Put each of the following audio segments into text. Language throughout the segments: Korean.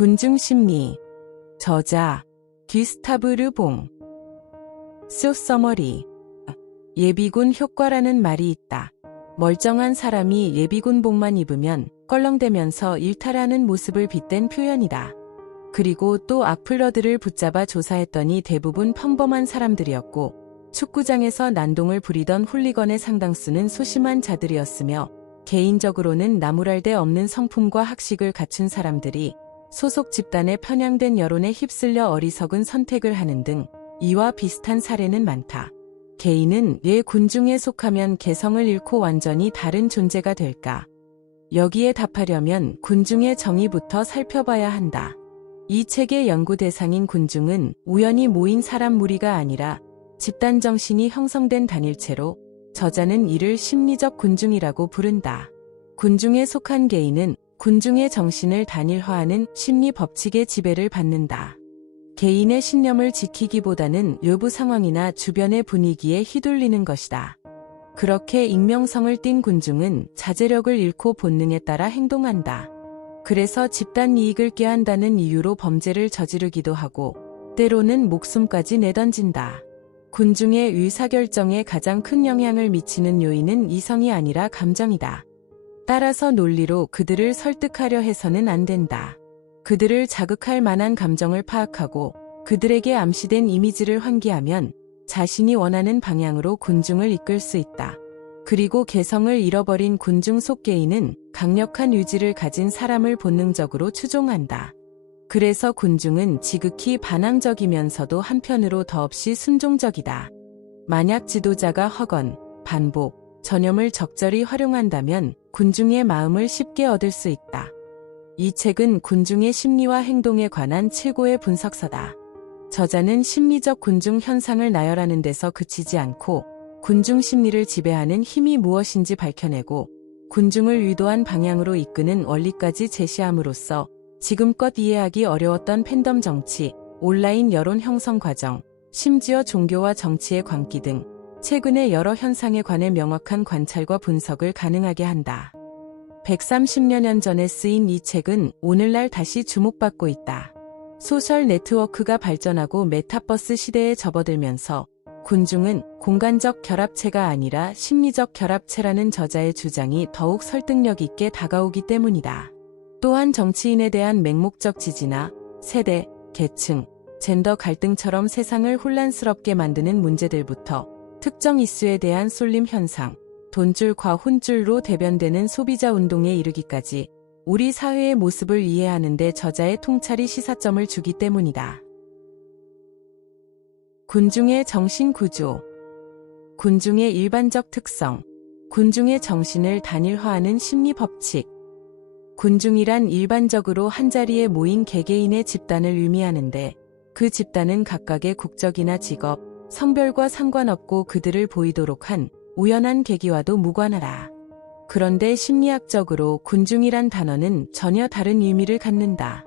군중 심리. 저자 귀스타브 르봉. 쇼 서머리. 예비군 효과라는 말이 있다. 멀쩡한 사람이 예비군복만 입으면 껄렁대면서 일탈하는 모습을 빗댄 표현이다. 그리고 또 악플러들을 붙잡아 조사했더니 대부분 평범한 사람들이었고 축구장에서 난동을 부리던 훌리건의 상당수는 소심한 자들이었으며 개인적으로는 나무랄 데 없는 성품과 학식을 갖춘 사람들이 소속 집단에 편향된 여론에 휩쓸려 어리석은 선택을 하는 등 이와 비슷한 사례는 많다. 개인은 왜 군중에 속하면 개성을 잃고 완전히 다른 존재가 될까? 여기에 답하려면 군중의 정의부터 살펴봐야 한다. 이 책의 연구 대상인 군중은 우연히 모인 사람 무리가 아니라 집단 정신이 형성된 단일체로 저자는 이를 심리적 군중이라고 부른다. 군중에 속한 개인은 군중의 정신을 단일화하는 심리 법칙의 지배를 받는다. 개인의 신념을 지키기보다는 외부 상황이나 주변의 분위기에 휘둘리는 것이다. 그렇게 익명성을 띤 군중은 자제력을 잃고 본능에 따라 행동한다. 그래서 집단 이익을 꾀한다는 이유로 범죄를 저지르기도 하고 때로는 목숨까지 내던진다. 군중의 의사결정에 가장 큰 영향을 미치는 요인은 이성이 아니라 감정이다. 따라서 논리로 그들을 설득하려 해서는 안 된다. 그들을 자극할 만한 감정을 파악하고 그들에게 암시된 이미지를 환기하면 자신이 원하는 방향으로 군중을 이끌 수 있다. 그리고 개성을 잃어버린 군중 속 개인은 강력한 의지를 가진 사람을 본능적으로 추종한다. 그래서 군중은 지극히 반항적이면서도 한편으로 더없이 순종적이다. 만약 지도자가 허건, 반복, 전염을 적절히 활용한다면 군중의 마음을 쉽게 얻을 수 있다. 이 책은 군중의 심리와 행동에 관한 최고의 분석서다. 저자는 심리적 군중 현상을 나열하는 데서 그치지 않고 군중 심리를 지배하는 힘이 무엇인지 밝혀내고 군중을 의도한 방향으로 이끄는 원리까지 제시함으로써 지금껏 이해하기 어려웠던 팬덤 정치, 온라인 여론 형성 과정, 심지어 종교와 정치의 광기 등 최근의 여러 현상에 관해 명확한 관찰과 분석을 가능하게 한다. 130여 년 전에 쓰인 이 책은 오늘날 다시 주목받고 있다. 소셜 네트워크가 발전하고 메타버스 시대에 접어들면서 군중은 공간적 결합체가 아니라 심리적 결합체라는 저자의 주장이 더욱 설득력 있게 다가오기 때문이다. 또한 정치인에 대한 맹목적 지지나 세대, 계층, 젠더 갈등처럼 세상을 혼란스럽게 만드는 문제들부터 특정 이슈에 대한 쏠림 현상, 돈줄과 혼줄로 대변되는 소비자 운동에 이르기까지 우리 사회의 모습을 이해하는 데 저자의 통찰이 시사점을 주기 때문이다. 군중의 정신 구조. 군중의 일반적 특성. 군중의 정신을 단일화하는 심리 법칙. 군중이란 일반적으로 한자리에 모인 개개인의 집단을 의미하는데 그 집단은 각각의 국적이나 직업, 성별과 상관없고 그들을 보이도록 한 우연한 계기와도 무관하다. 그런데 심리학적으로 군중이란 단어는 전혀 다른 의미를 갖는다.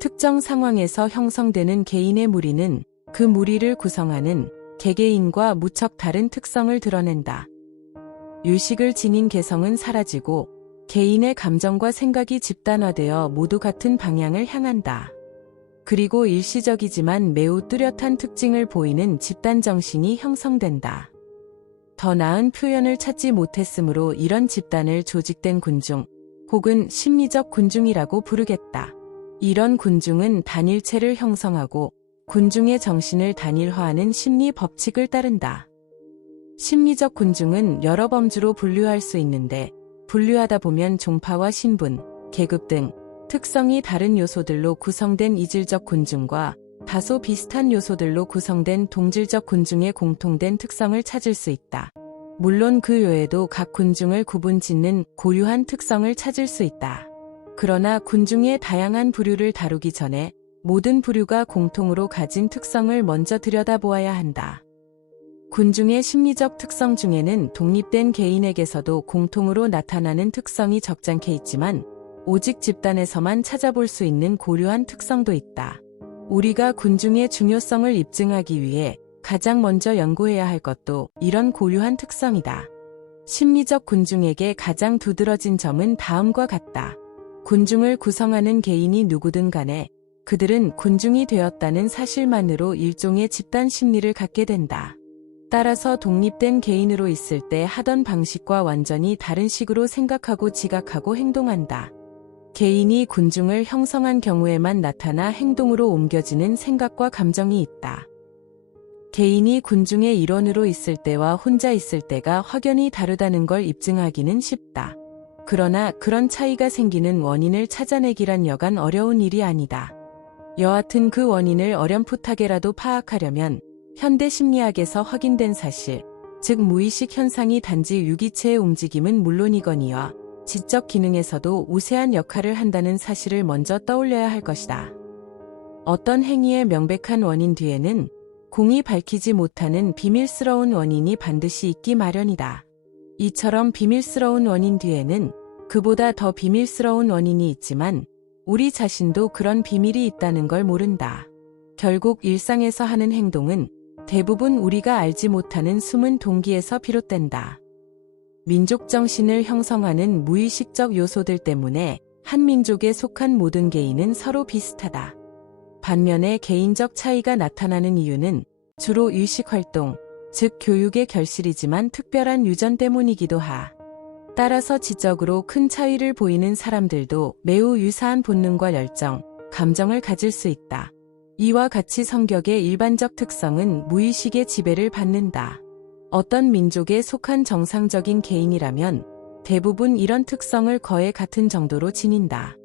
특정 상황에서 형성되는 개인의 무리는 그 무리를 구성하는 개개인과 무척 다른 특성을 드러낸다. 유식을 지닌 개성은 사라지고 개인의 감정과 생각이 집단화되어 모두 같은 방향을 향한다. 그리고 일시적이지만 매우 뚜렷한 특징을 보이는 집단 정신이 형성된다. 더 나은 표현을 찾지 못했으므로 이런 집단을 조직된 군중, 혹은 심리적 군중이라고 부르겠다. 이런 군중은 단일체를 형성하고 군중의 정신을 단일화하는 심리 법칙을 따른다. 심리적 군중은 여러 범주로 분류할 수 있는데 분류하다 보면 종파와 신분, 계급 등 특성이 다른 요소들로 구성된 이질적 군중과 다소 비슷한 요소들로 구성된 동질적 군중의 공통된 특성을 찾을 수 있다. 물론 그 외에도 각 군중을 구분짓는 고유한 특성을 찾을 수 있다. 그러나 군중의 다양한 부류를 다루기 전에 모든 부류가 공통으로 가진 특성을 먼저 들여다보아야 한다. 군중의 심리적 특성 중에는 독립된 개인에게서도 공통으로 나타나는 특성이 적잖게 있지만 오직 집단에서만 찾아볼 수 있는 고유한 특성도 있다. 우리가 군중의 중요성을 입증하기 위해 가장 먼저 연구해야 할 것도 이런 고유한 특성이다. 심리적 군중에게 가장 두드러진 점은 다음과 같다. 군중을 구성하는 개인이 누구든 간에 그들은 군중이 되었다는 사실만으로 일종의 집단 심리를 갖게 된다. 따라서 독립된 개인으로 있을 때 하던 방식과 완전히 다른 식으로 생각하고 지각하고 행동한다. 개인이 군중을 형성한 경우에만 나타나 행동으로 옮겨지는 생각과 감정이 있다. 개인이 군중의 일원으로 있을 때와 혼자 있을 때가 확연히 다르다는 걸 입증하기는 쉽다. 그러나 그런 차이가 생기는 원인을 찾아내기란 여간 어려운 일이 아니다. 여하튼 그 원인을 어렴풋하게라도 파악하려면 현대 심리학에서 확인된 사실, 즉 무의식 현상이 단지 유기체의 움직임은 물론이거니와 지적 기능에서도 우세한 역할을 한다는 사실을 먼저 떠올려야 할 것이다. 어떤 행위의 명백한 원인 뒤에는 공이 밝히지 못하는 비밀스러운 원인이 반드시 있기 마련이다. 이처럼 비밀스러운 원인 뒤에는 그보다 더 비밀스러운 원인이 있지만 우리 자신도 그런 비밀이 있다는 걸 모른다. 결국 일상에서 하는 행동은 대부분 우리가 알지 못하는 숨은 동기에서 비롯된다. 민족 정신을 형성하는 무의식적 요소들 때문에 한 민족에 속한 모든 개인은 서로 비슷하다. 반면에 개인적 차이가 나타나는 이유는 주로 의식활동, 즉 교육의 결실이지만 특별한 유전 때문이기도 하. 따라서 지적으로 큰 차이를 보이는 사람들도 매우 유사한 본능과 열정, 감정을 가질 수 있다. 이와 같이 성격의 일반적 특성은 무의식의 지배를 받는다. 어떤 민족에 속한 정상적인 개인이라면 대부분 이런 특성을 거의 같은 정도로 지닌다.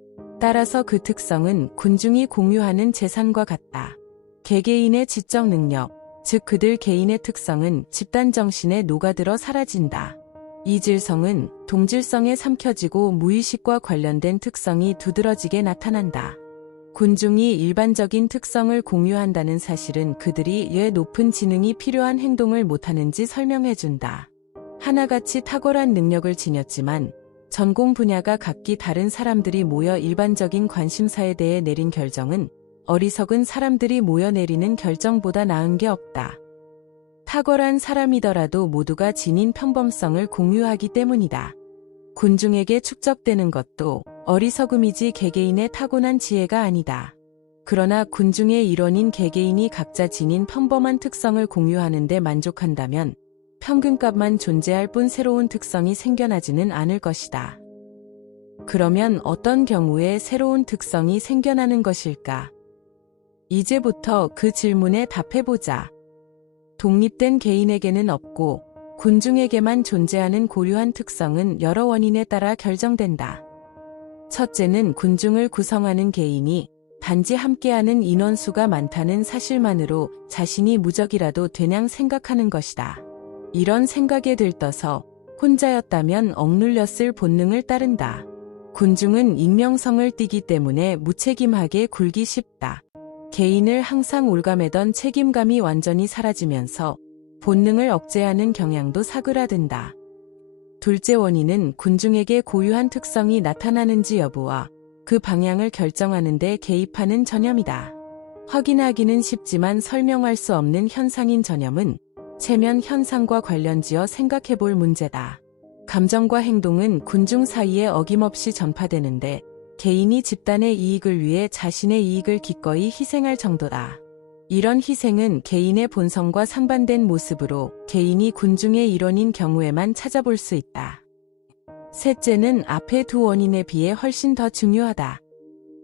따라서 그 특성은 군중이 공유하는 재산과 같다. 개개인의 지적 능력, 즉 그들 개인의 특성은 집단 정신에 녹아들어 사라진다. 이질성은 동질성에 삼켜지고 무의식과 관련된 특성이 두드러지게 나타난다. 군중이 일반적인 특성을 공유한다는 사실은 그들이 왜 높은 지능이 필요한 행동을 못하는지 설명해준다. 하나같이 탁월한 능력을 지녔지만 전공 분야가 각기 다른 사람들이 모여 일반적인 관심사에 대해 내린 결정은 어리석은 사람들이 모여 내리는 결정보다 나은 게 없다. 탁월한 사람이더라도 모두가 지닌 평범성을 공유하기 때문이다. 군중에게 축적되는 것도 어리석음이지 개개인의 타고난 지혜가 아니다. 그러나 군중의 일원인 개개인이 각자 지닌 평범한 특성을 공유하는 데 만족한다면 평균값만 존재할 뿐 새로운 특성이 생겨나지는 않을 것이다. 그러면 어떤 경우에 새로운 특성이 생겨나는 것일까? 이제부터 그 질문에 답해보자. 독립된 개인에게는 없고 군중에게만 존재하는 고유한 특성은 여러 원인에 따라 결정된다. 첫째는 군중을 구성하는 개인이 단지 함께하는 인원수가 많다는 사실만으로 자신이 무적이라도 되냥 생각하는 것이다. 이런 생각에 들떠서 혼자였다면 억눌렸을 본능을 따른다. 군중은 익명성을 띠기 때문에 무책임하게 굴기 쉽다. 개인을 항상 올가매던 책임감이 완전히 사라지면서 본능을 억제하는 경향도 사그라든다. 둘째 원인은 군중에게 고유한 특성이 나타나는지 여부와 그 방향을 결정하는 데 개입하는 전염이다. 확인하기는 쉽지만 설명할 수 없는 현상인 전염은 체면 현상과 관련지어 생각해볼 문제다. 감정과 행동은 군중 사이에 어김없이 전파되는데 개인이 집단의 이익을 위해 자신의 이익을 기꺼이 희생할 정도다. 이런 희생은 개인의 본성과 상반된 모습으로 개인이 군중의 일원인 경우에만 찾아볼 수 있다. 셋째는 앞의 두 원인에 비해 훨씬 더 중요하다.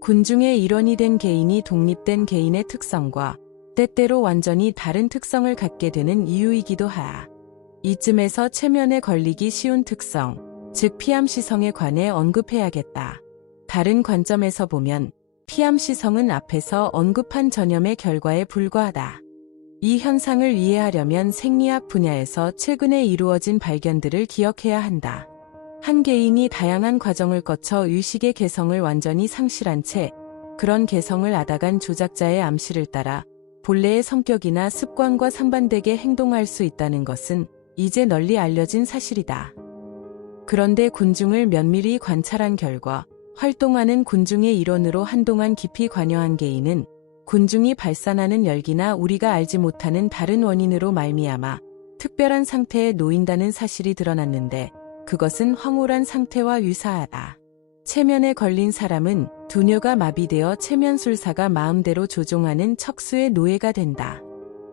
군중의 일원이 된 개인이 독립된 개인의 특성과 때때로 완전히 다른 특성을 갖게 되는 이유이기도 하다. 이쯤에서 체면에 걸리기 쉬운 특성, 즉 피암시성에 관해 언급해야겠다. 다른 관점에서 보면 피암시성은 앞에서 언급한 전염의 결과에 불과하다. 이 현상을 이해하려면 생리학 분야에서 최근에 이루어진 발견들을 기억해야 한다. 한 개인이 다양한 과정을 거쳐 의식의 개성을 완전히 상실한 채 그런 개성을 앗아간 조작자의 암시를 따라 본래의 성격이나 습관과 상반되게 행동할 수 있다는 것은 이제 널리 알려진 사실이다. 그런데 군중을 면밀히 관찰한 결과 활동하는 군중의 일원으로 한동안 깊이 관여한 개인은 군중이 발산하는 열기나 우리가 알지 못하는 다른 원인으로 말미암아 특별한 상태에 놓인다는 사실이 드러났는데 그것은 황홀한 상태와 유사하다. 체면에 걸린 사람은 두뇌가 마비되어 체면술사가 마음대로 조종하는 척수의 노예가 된다.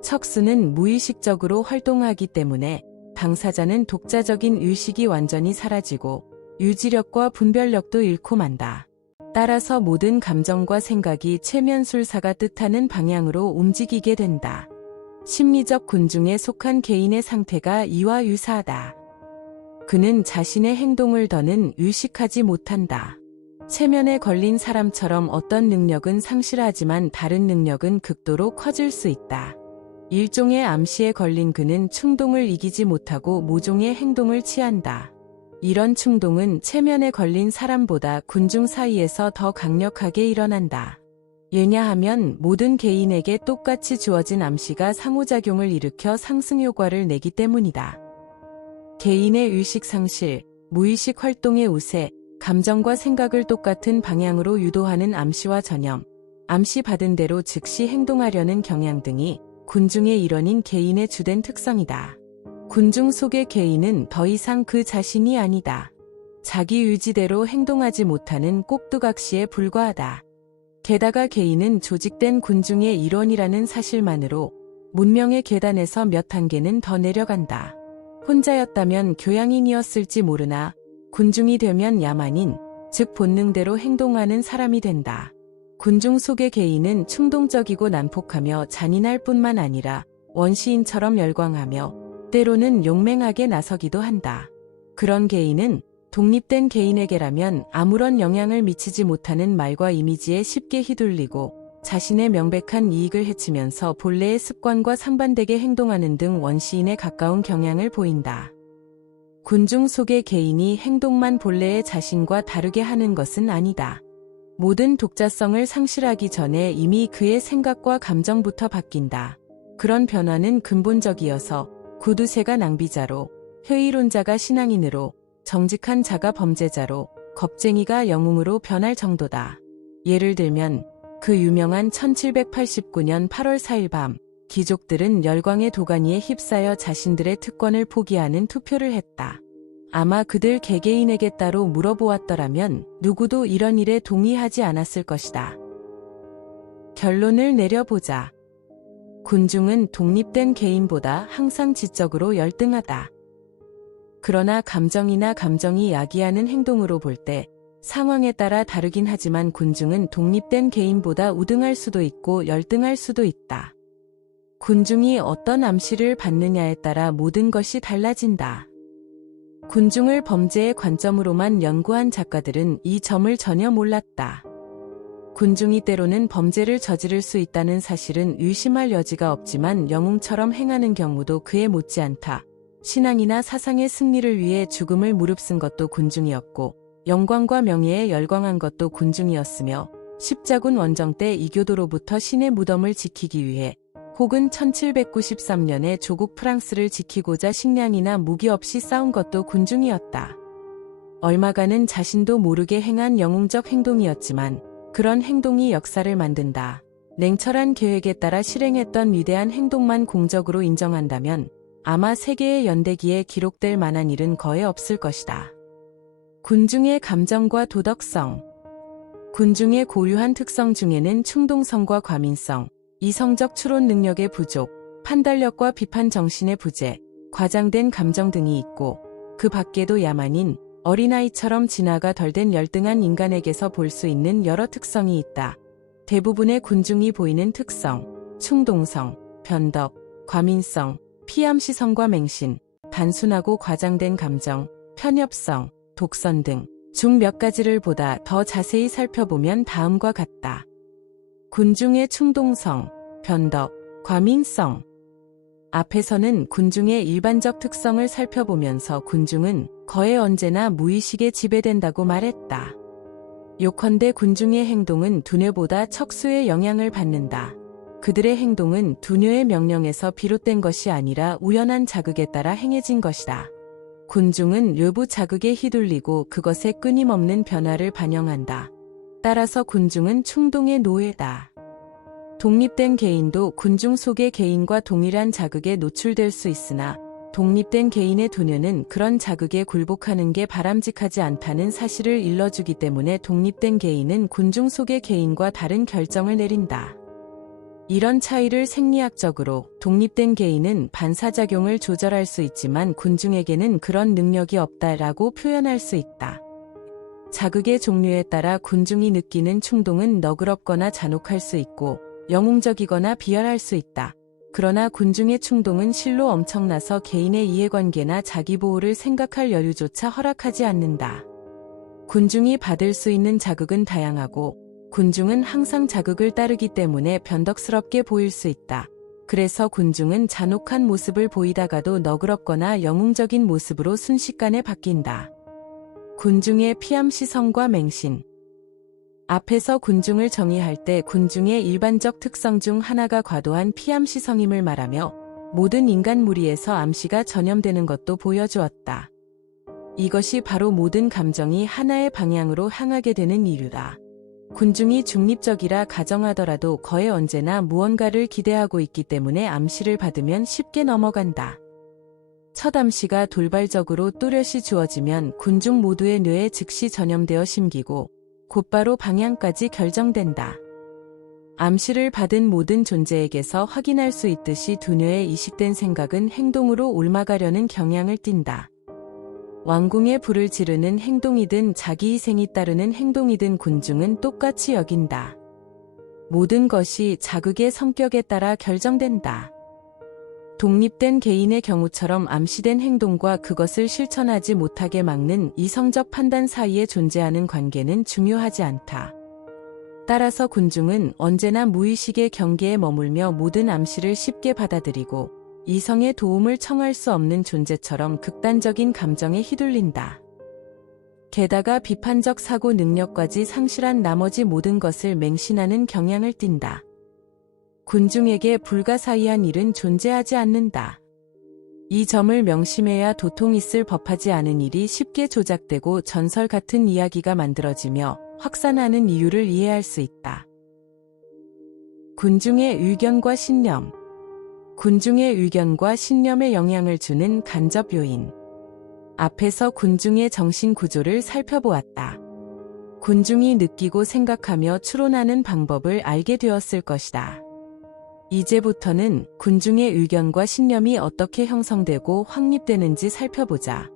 척수는 무의식적으로 활동하기 때문에 당사자는 독자적인 의식이 완전히 사라지고 유지력과 분별력도 잃고 만다. 따라서 모든 감정과 생각이 체면술사가 뜻하는 방향으로 움직이게 된다. 심리적 군중에 속한 개인의 상태가 이와 유사하다. 그는 자신의 행동을 더는 의식하지 못한다. 체면에 걸린 사람처럼 어떤 능력은 상실하지만 다른 능력은 극도로 커질 수 있다. 일종의 암시에 걸린 그는 충동을 이기지 못하고 모종의 행동을 취한다. 이런 충동은 체면에 걸린 사람보다 군중 사이에서 더 강력하게 일어난다. 왜냐하면 모든 개인에게 똑같이 주어진 암시가 상호작용을 일으켜 상승 효과를 내기 때문이다. 개인의 의식 상실, 무의식 활동의 우세, 감정과 생각을 똑같은 방향으로 유도하는 암시와 전염, 암시 받은 대로 즉시 행동하려는 경향 등이 군중의 일원인 개인의 주된 특성이다. 군중 속의 개인은 더 이상 그 자신이 아니다. 자기 의지대로 행동하지 못하는 꼭두각시에 불과하다. 게다가 개인은 조직된 군중의 일원이라는 사실만으로 문명의 계단에서 몇 단계는 더 내려간다. 혼자였다면 교양인이었을지 모르나 군중이 되면 야만인, 즉 본능대로 행동하는 사람이 된다. 군중 속의 개인은 충동적이고 난폭하며 잔인할 뿐만 아니라 원시인처럼 열광하며 때로는 용맹하게 나서기도 한다. 그런 개인은 독립된 개인에게라면 아무런 영향을 미치지 못하는 말과 이미지에 쉽게 휘둘리고 자신의 명백한 이익을 해치면서 본래의 습관과 상반되게 행동하는 등 원시인에 가까운 경향을 보인다. 군중 속의 개인이 행동만 본래의 자신과 다르게 하는 것은 아니다. 모든 독자성을 상실하기 전에 이미 그의 생각과 감정부터 바뀐다. 그런 변화는 근본적이어서 구두쇠가 낭비자로, 회의론자가 신앙인으로, 정직한 자가 범죄자로, 겁쟁이가 영웅으로 변할 정도다. 예를 들면 그 유명한 1789년 8월 4일 밤, 귀족들은 열광의 도가니에 휩싸여 자신들의 특권을 포기하는 투표를 했다. 아마 그들 개개인에게 따로 물어보았더라면 누구도 이런 일에 동의하지 않았을 것이다. 결론을 내려보자. 군중은 독립된 개인보다 항상 지적으로 열등하다. 그러나 감정이나 감정이 야기하는 행동으로 볼 때 상황에 따라 다르긴 하지만 군중은 독립된 개인보다 우등할 수도 있고 열등할 수도 있다. 군중이 어떤 암시를 받느냐에 따라 모든 것이 달라진다. 군중을 범죄의 관점으로만 연구한 작가들은 이 점을 전혀 몰랐다. 군중이 때로는 범죄를 저지를 수 있다는 사실은 의심할 여지가 없지만 영웅처럼 행하는 경우도 그에 못지않다. 신앙이나 사상의 승리를 위해 죽음을 무릅쓴 것도 군중이었고 영광과 명예에 열광한 것도 군중이었으며 십자군 원정 때 이교도로부터 신의 무덤을 지키기 위해 혹은 1793년에 조국 프랑스를 지키고자 식량이나 무기 없이 싸운 것도 군중이었다. 얼마간은 자신도 모르게 행한 영웅적 행동이었지만 그런 행동이 역사를 만든다. 냉철한 계획에 따라 실행했던 위대한 행동만 공적으로 인정한다면 아마 세계의 연대기에 기록될 만한 일은 거의 없을 것이다. 군중의 감정과 도덕성. 군중의 고유한 특성 중에는 충동성과 과민성, 이성적 추론 능력의 부족, 판단력과 비판 정신의 부재, 과장된 감정 등이 있고 그 밖에도 야만인, 어린아이처럼 진화가 덜 된 열등한 인간에게서 볼 수 있는 여러 특성이 있다. 대부분의 군중이 보이는 특성, 충동성, 변덕, 과민성, 피암시성과 맹신, 단순하고 과장된 감정, 편협성, 독선 등 중 몇 가지를 보다 더 자세히 살펴보면 다음과 같다. 군중의 충동성, 변덕, 과민성. 앞에서는 군중의 일반적 특성을 살펴보면서 군중은 거의 언제나 무의식에 지배된다고 말했다. 요컨대 군중의 행동은 두뇌보다 척수의 영향을 받는다. 그들의 행동은 두뇌의 명령에서 비롯된 것이 아니라 우연한 자극에 따라 행해진 것이다. 군중은 외부 자극에 휘둘리고 그것의 끊임없는 변화를 반영한다. 따라서 군중은 충동의 노예다. 독립된 개인도 군중 속의 개인과 동일한 자극에 노출될 수 있으나 독립된 개인의 두뇌는 그런 자극에 굴복하는 게 바람직하지 않다는 사실을 일러주기 때문에 독립된 개인은 군중 속의 개인과 다른 결정을 내린다. 이런 차이를 생리학적으로 독립된 개인은 반사작용을 조절할 수 있지만 군중에게는 그런 능력이 없다라고 표현할 수 있다. 자극의 종류에 따라 군중이 느끼는 충동은 너그럽거나 잔혹할 수 있고 영웅적이거나 비열할 수 있다. 그러나 군중의 충동은 실로 엄청나서 개인의 이해관계나 자기보호를 생각할 여유조차 허락하지 않는다. 군중이 받을 수 있는 자극은 다양하고 군중은 항상 자극을 따르기 때문에 변덕스럽게 보일 수 있다. 그래서 군중은 잔혹한 모습을 보이다가도 너그럽거나 영웅적인 모습으로 순식간에 바뀐다. 군중의 피암 시선과 맹신. 앞에서 군중을 정의할 때 군중의 일반적 특성 중 하나가 과도한 피암 시성임을 말하며 모든 인간 무리에서 암시가 전염되는 것도 보여주었다. 이것이 바로 모든 감정이 하나의 방향으로 향하게 되는 이유다. 군중이 중립적이라 가정하더라도 거의 언제나 무언가를 기대하고 있기 때문에 암시를 받으면 쉽게 넘어간다. 첫 암시가 돌발적으로 또렷이 주어지면 군중 모두의 뇌에 즉시 전염되어 심기고 곧바로 방향까지 결정된다. 암시를 받은 모든 존재에게서 확인할 수 있듯이 두뇌에 이식된 생각은 행동으로 옮아가려는 경향을 띈다. 왕궁에 불을 지르는 행동이든 자기희생이 따르는 행동이든 군중은 똑같이 여긴다. 모든 것이 자극의 성격에 따라 결정된다. 독립된 개인의 경우처럼 암시된 행동과 그것을 실천하지 못하게 막는 이성적 판단 사이에 존재하는 관계는 중요하지 않다. 따라서 군중은 언제나 무의식의 경계에 머물며 모든 암시를 쉽게 받아들이고 이성의 도움을 청할 수 없는 존재처럼 극단적인 감정에 휘둘린다. 게다가 비판적 사고 능력까지 상실한 나머지 모든 것을 맹신하는 경향을 띈다. 군중에게 불가사의한 일은 존재하지 않는다. 이 점을 명심해야 도통 있을 법하지 않은 일이 쉽게 조작되고 전설 같은 이야기가 만들어지며 확산하는 이유를 이해할 수 있다. 군중의 의견과 신념. 군중의 의견과 신념에 영향을 주는 간접 요인. 앞에서 군중의 정신 구조를 살펴보았다. 군중이 느끼고 생각하며 추론하는 방법을 알게 되었을 것이다. 이제부터는 군중의 의견과 신념이 어떻게 형성되고 확립되는지 살펴보자.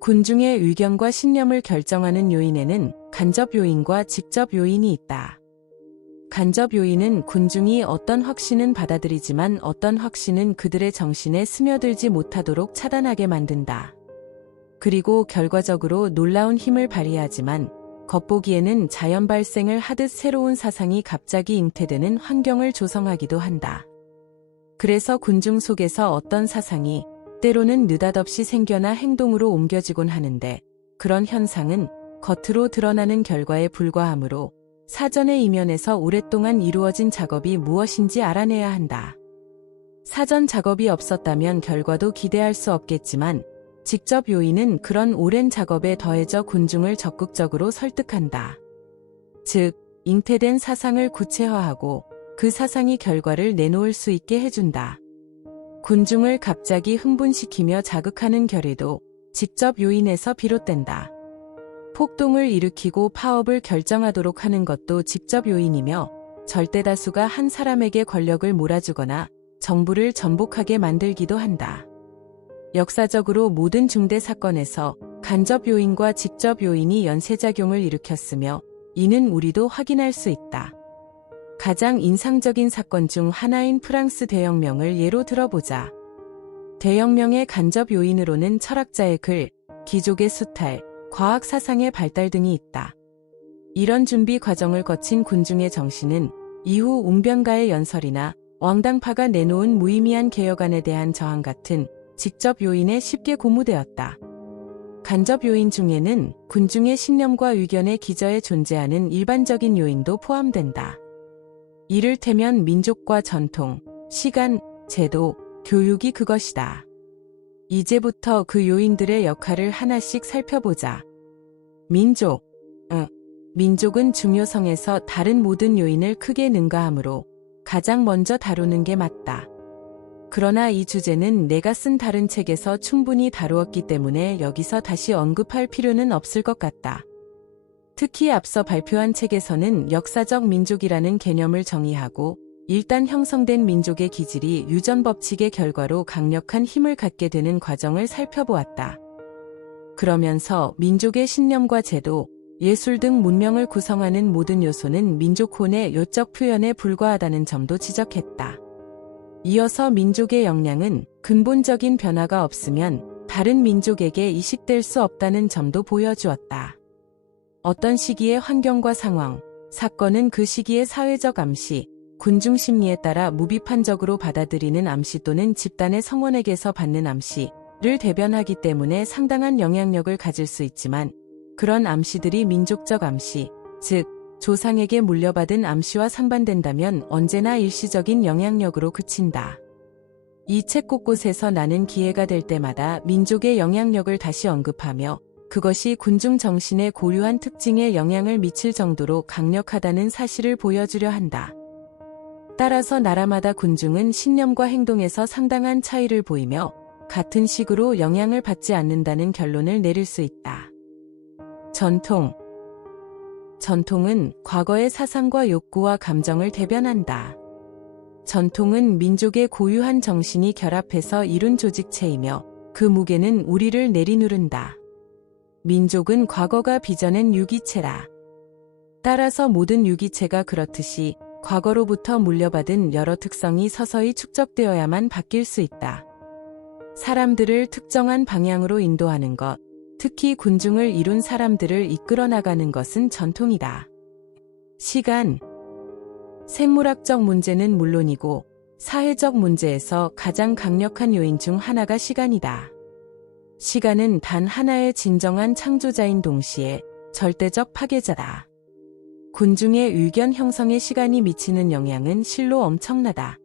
군중의 의견과 신념을 결정하는 요인에는 간접 요인과 직접 요인이 있다. 간접 요인은 군중이 어떤 확신은 받아들이지만 어떤 확신은 그들의 정신에 스며들지 못하도록 차단하게 만든다. 그리고 결과적으로 놀라운 힘을 발휘하지만 겉보기에는 자연 발생을 하듯 새로운 사상이 갑자기 잉태되는 환경을 조성하기도 한다. 그래서 군중 속에서 어떤 사상이 때로는 느닷없이 생겨나 행동으로 옮겨지곤 하는데 그런 현상은 겉으로 드러나는 결과에 불과하므로 사전의 이면에서 오랫동안 이루어진 작업이 무엇인지 알아내야 한다. 사전 작업이 없었다면 결과도 기대할 수 없겠지만 직접 요인은 그런 오랜 작업에 더해져 군중을 적극적으로 설득한다. 즉, 잉태된 사상을 구체화하고 그 사상이 결과를 내놓을 수 있게 해준다. 군중을 갑자기 흥분시키며 자극하는 결의도 직접 요인에서 비롯된다. 폭동을 일으키고 파업을 결정하도록 하는 것도 직접 요인이며 절대다수가 한 사람에게 권력을 몰아주거나 정부를 전복하게 만들기도 한다. 역사적으로 모든 중대 사건에서 간접 요인과 직접 요인이 연쇄작용을 일으켰으며 이는 우리도 확인할 수 있다. 가장 인상적인 사건 중 하나인 프랑스 대혁명을 예로 들어보자. 대혁명의 간접 요인으로는 철학자의 글, 귀족의 수탈, 과학 사상의 발달 등이 있다. 이런 준비 과정을 거친 군중의 정신은 이후 웅변가의 연설이나 왕당파가 내놓은 무의미한 개혁안에 대한 저항 같은 직접 요인에 쉽게 고무되었다. 간접 요인 중에는 군중의 신념과 의견의 기저에 존재하는 일반적인 요인도 포함된다. 이를테면 민족과 전통, 시간, 제도, 교육이 그것이다. 이제부터 그 요인들의 역할을 하나씩 살펴보자. 민족. 민족은 중요성에서 다른 모든 요인을 크게 능가하므로 가장 먼저 다루는 게 맞다. 그러나 이 주제는 내가 쓴 다른 책에서 충분히 다루었기 때문에 여기서 다시 언급할 필요는 없을 것 같다. 특히 앞서 발표한 책에서는 역사적 민족이라는 개념을 정의하고 일단 형성된 민족의 기질이 유전 법칙의 결과로 강력한 힘을 갖게 되는 과정을 살펴보았다. 그러면서 민족의 신념과 제도, 예술 등 문명을 구성하는 모든 요소는 민족혼의 요적 표현에 불과하다는 점도 지적했다. 이어서 민족의 역량은 근본적인 변화가 없으면 다른 민족에게 이식될 수 없다는 점도 보여주었다. 어떤 시기의 환경과 상황, 사건은 그 시기의 사회적 암시, 군중 심리에 따라 무비판적으로 받아들이는 암시 또는 집단의 성원에게서 받는 암시를 대변하기 때문에 상당한 영향력을 가질 수 있지만 그런 암시들이 민족적 암시, 즉 조상에게 물려받은 암시와 상반된다면 언제나 일시적인 영향력으로 그친다. 이 책 곳곳에서 나는 기회가 될 때마다 민족의 영향력을 다시 언급하며 그것이 군중 정신의 고유한 특징에 영향을 미칠 정도로 강력하다는 사실을 보여주려 한다. 따라서 나라마다 군중은 신념과 행동에서 상당한 차이를 보이며 같은 식으로 영향을 받지 않는다는 결론을 내릴 수 있다. 전통은 과거의 사상과 욕구와 감정을 대변한다. 전통은 민족의 고유한 정신이 결합해서 이룬 조직체이며 그 무게는 우리를 내리누른다. 민족은 과거가 빚어낸 유기체라. 따라서 모든 유기체가 그렇듯이 과거로부터 물려받은 여러 특성이 서서히 축적되어야만 바뀔 수 있다. 사람들을 특정한 방향으로 인도하는 것, 특히 군중을 이룬 사람들을 이끌어 나가는 것은 전통이다. 시간, 생물학적 문제는 물론이고 사회적 문제에서 가장 강력한 요인 중 하나가 시간이다. 시간은 단 하나의 진정한 창조자인 동시에 절대적 파괴자다. 군중의 의견 형성에 시간이 미치는 영향은 실로 엄청나다.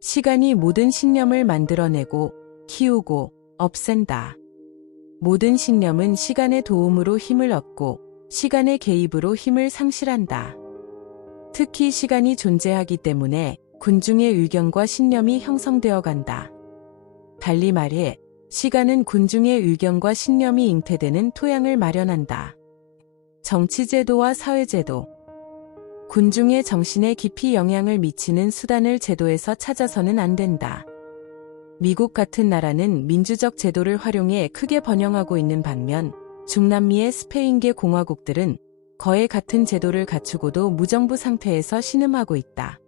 시간이 모든 신념을 만들어내고 키우고 없앤다. 모든 신념은 시간의 도움으로 힘을 얻고 시간의 개입으로 힘을 상실한다. 특히 시간이 존재하기 때문에 군중의 의견과 신념이 형성되어 간다. 달리 말해 시간은 군중의 의견과 신념이 잉태되는 토양을 마련한다. 정치제도와 사회제도, 군중의 정신에 깊이 영향을 미치는 수단을 제도에서 찾아서는 안 된다. 미국 같은 나라는 민주적 제도를 활용해 크게 번영하고 있는 반면 중남미의 스페인계 공화국들은 거의 같은 제도를 갖추고도 무정부 상태에서 신음하고 있다.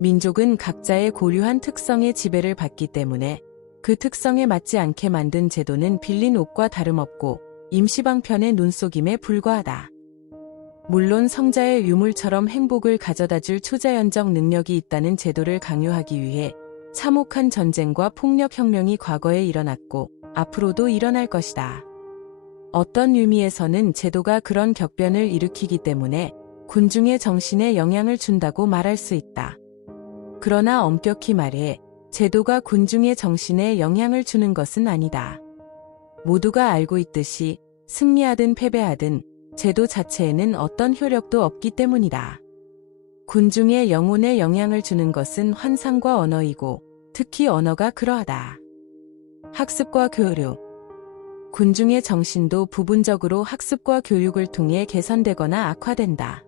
민족은 각자의 고유한 특성의 지배를 받기 때문에 그 특성에 맞지 않게 만든 제도는 빌린 옷과 다름없고 임시방편의 눈속임에 불과하다. 물론 성자의 유물처럼 행복을 가져다줄 초자연적 능력이 있다는 제도를 강요하기 위해 참혹한 전쟁과 폭력혁명이 과거에 일어났고 앞으로도 일어날 것이다. 어떤 의미에서는 제도가 그런 격변을 일으키기 때문에 군중의 정신에 영향을 준다고 말할 수 있다. 그러나 엄격히 말해 제도가 군중의 정신에 영향을 주는 것은 아니다. 모두가 알고 있듯이 승리하든 패배하든 제도 자체에는 어떤 효력도 없기 때문이다. 군중의 영혼에 영향을 주는 것은 환상과 언어이고 특히 언어가 그러하다. 학습과 교육. 군중의 정신도 부분적으로 학습과 교육을 통해 개선되거나 악화된다.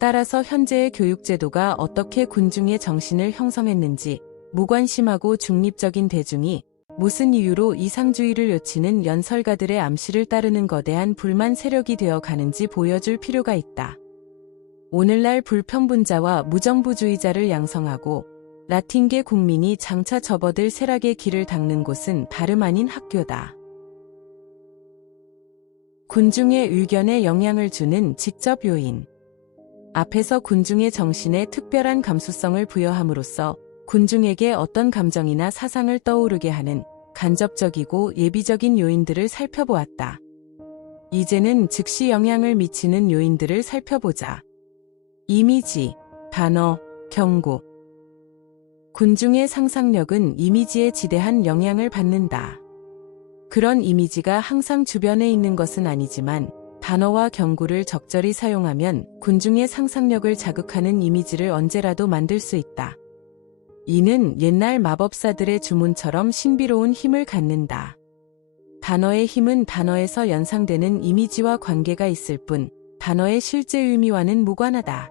따라서 현재의 교육제도가 어떻게 군중의 정신을 형성했는지 무관심하고 중립적인 대중이 무슨 이유로 이상주의를 요치는 연설가들의 암시를 따르는 거대한 불만 세력이 되어 가는지 보여줄 필요가 있다. 오늘날 불평분자와 무정부주의자를 양성하고 라틴계 국민이 장차 접어들 쇠락의 길을 닦는 곳은 다름 아닌 학교다. 군중의 의견에 영향을 주는 직접 요인. 앞에서 군중의 정신에 특별한 감수성을 부여함으로써 군중에게 어떤 감정이나 사상을 떠오르게 하는 간접적이고 예비적인 요인들을 살펴보았다. 이제는 즉시 영향을 미치는 요인들을 살펴보자. 이미지, 단어, 경고. 군중의 상상력은 이미지에 지대한 영향을 받는다. 그런 이미지가 항상 주변에 있는 것은 아니지만 단어와 경구를 적절히 사용하면 군중의 상상력을 자극하는 이미지를 언제라도 만들 수 있다. 이는 옛날 마법사들의 주문처럼 신비로운 힘을 갖는다. 단어의 힘은 단어에서 연상되는 이미지와 관계가 있을 뿐 단어의 실제 의미와는 무관하다.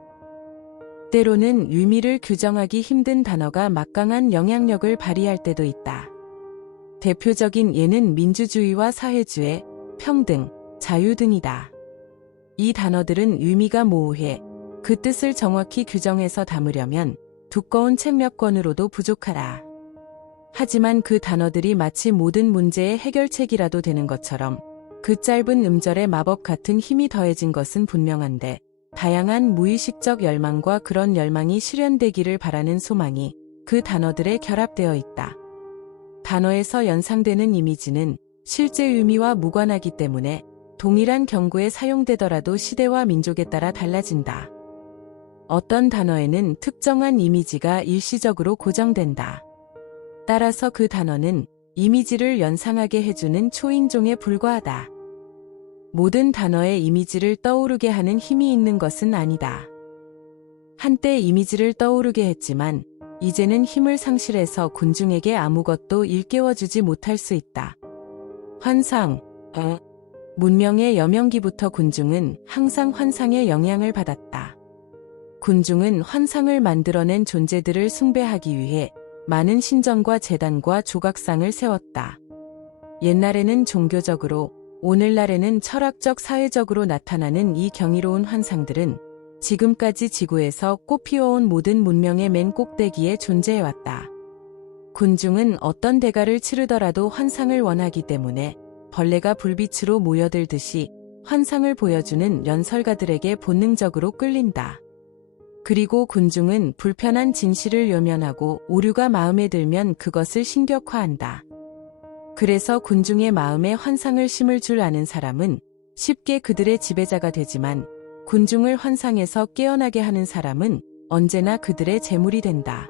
때로는 의미를 규정하기 힘든 단어가 막강한 영향력을 발휘할 때도 있다. 대표적인 예는 민주주의와 사회주의, 평등, 자유 등이다. 이 단어들은 의미가 모호해 그 뜻을 정확히 규정해서 담으려면 두꺼운 책 몇 권으로도 부족하다. 하지만 그 단어들이 마치 모든 문제의 해결책이라도 되는 것처럼 그 짧은 음절의 마법 같은 힘이 더해진 것은 분명한데 다양한 무의식적 열망과 그런 열망이 실현되기를 바라는 소망이 그 단어들에 결합되어 있다. 단어에서 연상되는 이미지는 실제 의미와 무관하기 때문에 동일한 경구에 사용되더라도 시대와 민족에 따라 달라진다. 어떤 단어에는 특정한 이미지가 일시적으로 고정된다. 따라서 그 단어는 이미지를 연상하게 해주는 초인종에 불과하다. 모든 단어의 이미지를 떠오르게 하는 힘이 있는 것은 아니다. 한때 이미지를 떠오르게 했지만 이제는 힘을 상실해서 군중에게 아무것도 일깨워주지 못할 수 있다. 환상, 문명의 여명기부터 군중은 항상 환상의 영향을 받았다. 군중은 환상을 만들어낸 존재들을 숭배하기 위해 많은 신전과 제단과 조각상을 세웠다. 옛날에는 종교적으로, 오늘날에는 철학적 사회적으로 나타나는 이 경이로운 환상들은 지금까지 지구에서 꽃피워온 모든 문명의 맨 꼭대기에 존재해왔다. 군중은 어떤 대가를 치르더라도 환상을 원하기 때문에 벌레가 불빛으로 모여들듯이 환상을 보여주는 연설가들에게 본능적으로 끌린다. 그리고 군중은 불편한 진실을 외면하고 오류가 마음에 들면 그것을 신격화한다. 그래서 군중의 마음에 환상을 심을 줄 아는 사람은 쉽게 그들의 지배자가 되지만 군중을 환상에서 깨어나게 하는 사람은 언제나 그들의 제물이 된다.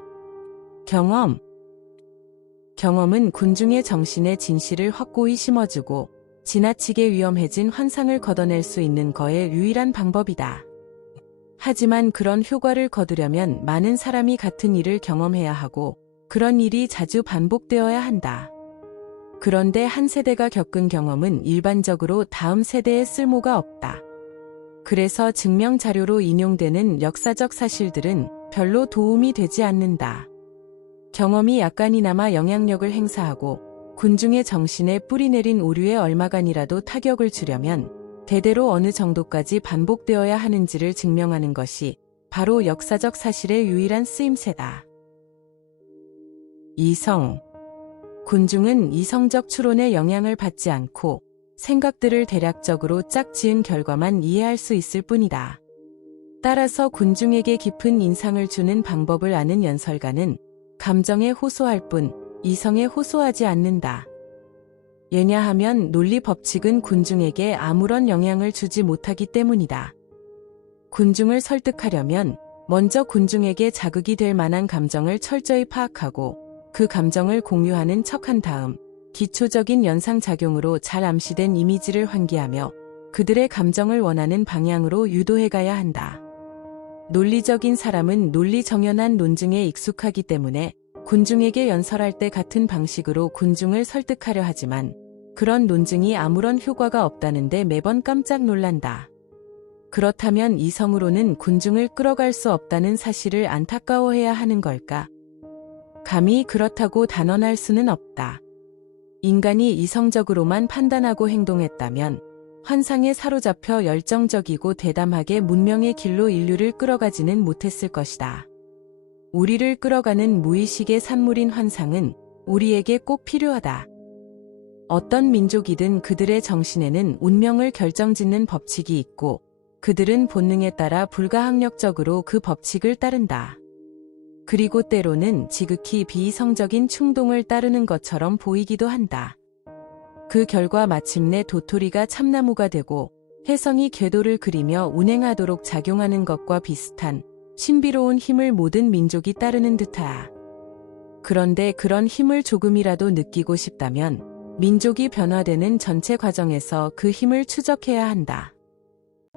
경험은 군중의 정신에 진실을 확고히 심어주고 지나치게 위험해진 환상을 걷어낼 수 있는 거의 유일한 방법이다. 하지만 그런 효과를 거두려면 많은 사람이 같은 일을 경험해야 하고 그런 일이 자주 반복되어야 한다. 그런데 한 세대가 겪은 경험은 일반적으로 다음 세대에 쓸모가 없다. 그래서 증명 자료로 인용되는 역사적 사실들은 별로 도움이 되지 않는다. 경험이 약간이나마 영향력을 행사하고 군중의 정신에 뿌리내린 오류에 얼마간이라도 타격을 주려면 대대로 어느 정도까지 반복되어야 하는지를 증명하는 것이 바로 역사적 사실의 유일한 쓰임새다. 이성. 군중은 이성적 추론에 영향을 받지 않고 생각들을 대략적으로 짝지은 결과만 이해할 수 있을 뿐이다. 따라서 군중에게 깊은 인상을 주는 방법을 아는 연설가는 감정에 호소할 뿐 이성에 호소하지 않는다. 왜냐하면 논리 법칙은 군중에게 아무런 영향을 주지 못하기 때문이다. 군중을 설득하려면 먼저 군중에게 자극이 될 만한 감정을 철저히 파악하고 그 감정을 공유하는 척한 다음 기초적인 연상작용으로 잘 암시된 이미지를 환기하며 그들의 감정을 원하는 방향으로 유도해가야 한다. 논리적인 사람은 논리 정연한 논증에 익숙하기 때문에 군중에게 연설할 때 같은 방식으로 군중을 설득하려 하지만 그런 논증이 아무런 효과가 없다는데 매번 깜짝 놀란다. 그렇다면 이성으로는 군중을 끌어갈 수 없다는 사실을 안타까워해야 하는 걸까? 감히 그렇다고 단언할 수는 없다. 인간이 이성적으로만 판단하고 행동했다면 환상에 사로잡혀 열정적이고 대담하게 문명의 길로 인류를 끌어가지는 못했을 것이다. 우리를 끌어가는 무의식의 산물인 환상은 우리에게 꼭 필요하다. 어떤 민족이든 그들의 정신에는 운명을 결정짓는 법칙이 있고 그들은 본능에 따라 불가항력적으로 그 법칙을 따른다. 그리고 때로는 지극히 비이성적인 충동을 따르는 것처럼 보이기도 한다. 그 결과 마침내 도토리가 참나무가 되고 혜성이 궤도를 그리며 운행하도록 작용하는 것과 비슷한 신비로운 힘을 모든 민족이 따르는 듯하다. 그런데 그런 힘을 조금이라도 느끼고 싶다면 민족이 변화되는 전체 과정에서 그 힘을 추적해야 한다.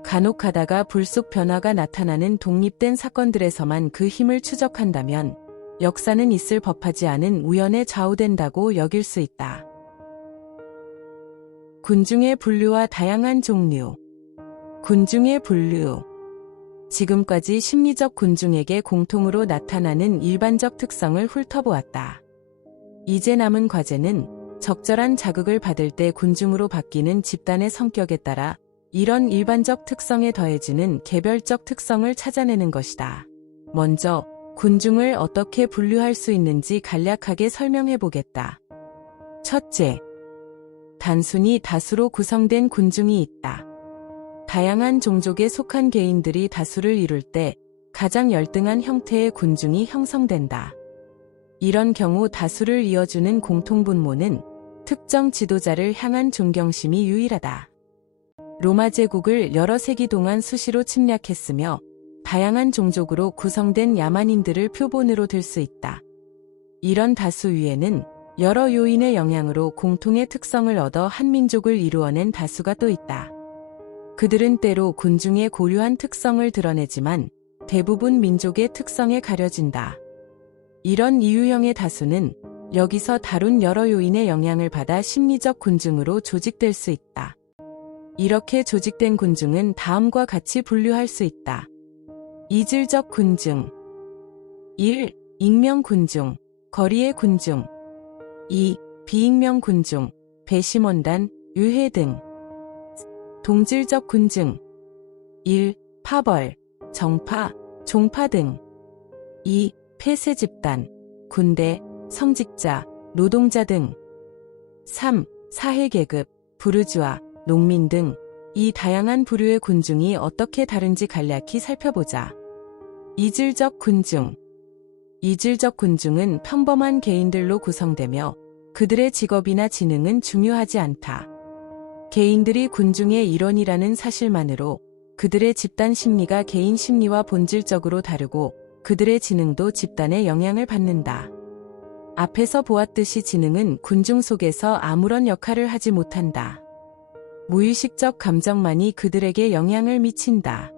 간혹 가다가 불쑥 변화가 나타나는 독립된 사건들에서만 그 힘을 추적한다면 역사는 있을 법하지 않은 우연에 좌우된다고 여길 수 있다. 군중의 분류와 다양한 종류. 군중의 분류. 지금까지 심리적 군중에게 공통으로 나타나는 일반적 특성을 훑어보았다. 이제 남은 과제는 적절한 자극을 받을 때 군중으로 바뀌는 집단의 성격에 따라 이런 일반적 특성에 더해지는 개별적 특성을 찾아내는 것이다. 먼저 군중을 어떻게 분류할 수 있는지 간략하게 설명해 보겠다. 첫째, 단순히 다수로 구성된 군중이 있다. 다양한 종족에 속한 개인들이 다수를 이룰 때 가장 열등한 형태의 군중이 형성된다. 이런 경우 다수를 이어주는 공통분모는 특정 지도자를 향한 존경심이 유일하다. 로마 제국을 여러 세기 동안 수시로 침략했으며 다양한 종족으로 구성된 야만인들을 표본으로 들 수 있다. 이런 다수 위에는 여러 요인의 영향으로 공통의 특성을 얻어 한 민족을 이루어낸 다수가 또 있다. 그들은 때로 군중의 고유한 특성을 드러내지만 대부분 민족의 특성에 가려진다. 이런 이유형의 다수는 여기서 다룬 여러 요인의 영향을 받아 심리적 군중으로 조직될 수 있다. 이렇게 조직된 군중은 다음과 같이 분류할 수 있다. 이질적 군중. 1. 익명 군중, 거리의 군중. 2. 비익명 군중, 배심원단, 의회 등. 동질적 군중. 1. 파벌, 정파, 종파 등. 2. 폐쇄 집단, 군대, 성직자, 노동자 등. 3. 사회계급, 부르주아, 농민 등. 이 다양한 부류의 군중이 어떻게 다른지 간략히 살펴보자. 이질적 군중. 이질적 군중은 평범한 개인들로 구성되며 그들의 직업이나 지능은 중요하지 않다. 개인들이 군중의 일원이라는 사실만으로 그들의 집단 심리가 개인 심리와 본질적으로 다르고 그들의 지능도 집단의 영향을 받는다. 앞에서 보았듯이 지능은 군중 속에서 아무런 역할을 하지 못한다. 무의식적 감정만이 그들에게 영향을 미친다.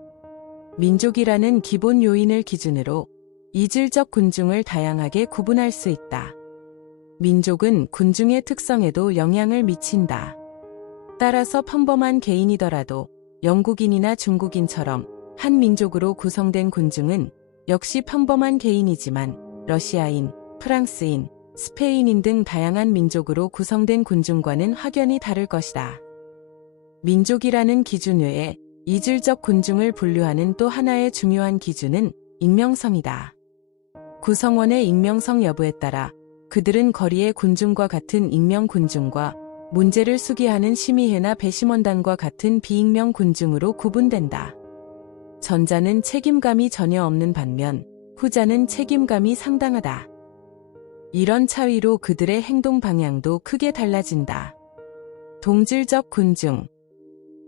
민족이라는 기본 요인을 기준으로 이질적 군중을 다양하게 구분할 수 있다. 민족은 군중의 특성에도 영향을 미친다. 따라서 평범한 개인이더라도 영국인이나 중국인처럼 한 민족으로 구성된 군중은 역시 평범한 개인이지만 러시아인, 프랑스인, 스페인인 등 다양한 민족으로 구성된 군중과는 확연히 다를 것이다. 민족이라는 기준 외에 이질적 군중을 분류하는 또 하나의 중요한 기준은 익명성이다. 구성원의 익명성 여부에 따라 그들은 거리의 군중과 같은 익명 군중과 문제를 수기하는 심의회나 배심원단과 같은 비익명 군중으로 구분된다. 전자는 책임감이 전혀 없는 반면 후자는 책임감이 상당하다. 이런 차이로 그들의 행동 방향도 크게 달라진다. 동질적 군중.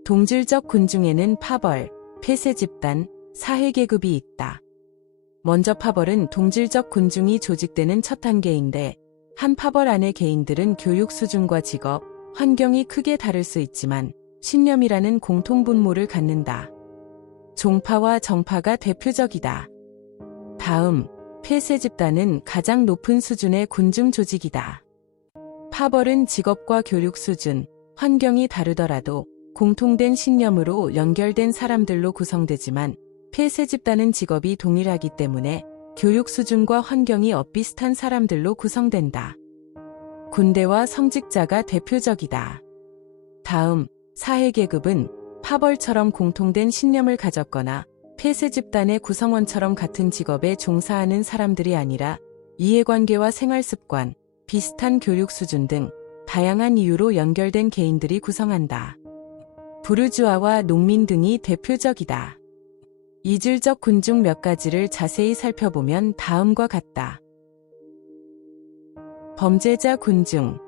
동질적 군중에는 파벌, 폐쇄 집단, 사회계급이 있다. 먼저 파벌은 동질적 군중이 조직되는 첫 단계인데 한 파벌 안의 개인들은 교육 수준과 직업, 환경이 크게 다를 수 있지만 신념이라는 공통분모를 갖는다. 종파와 정파가 대표적이다. 다음, 폐쇄 집단은 가장 높은 수준의 군중 조직이다. 파벌은 직업과 교육 수준, 환경이 다르더라도 공통된 신념으로 연결된 사람들로 구성되지만 폐쇄 집단은 직업이 동일하기 때문에 교육 수준과 환경이 엇비슷한 사람들로 구성된다. 군대와 성직자가 대표적이다. 다음, 사회계급은 파벌처럼 공통된 신념을 가졌거나 폐쇄 집단의 구성원처럼 같은 직업에 종사하는 사람들이 아니라 이해관계와 생활습관, 비슷한 교육 수준 등 다양한 이유로 연결된 개인들이 구성한다. 부르주아와 농민 등이 대표적이다. 이질적 군중 몇 가지를 자세히 살펴보면 다음과 같다. 범죄자 군중.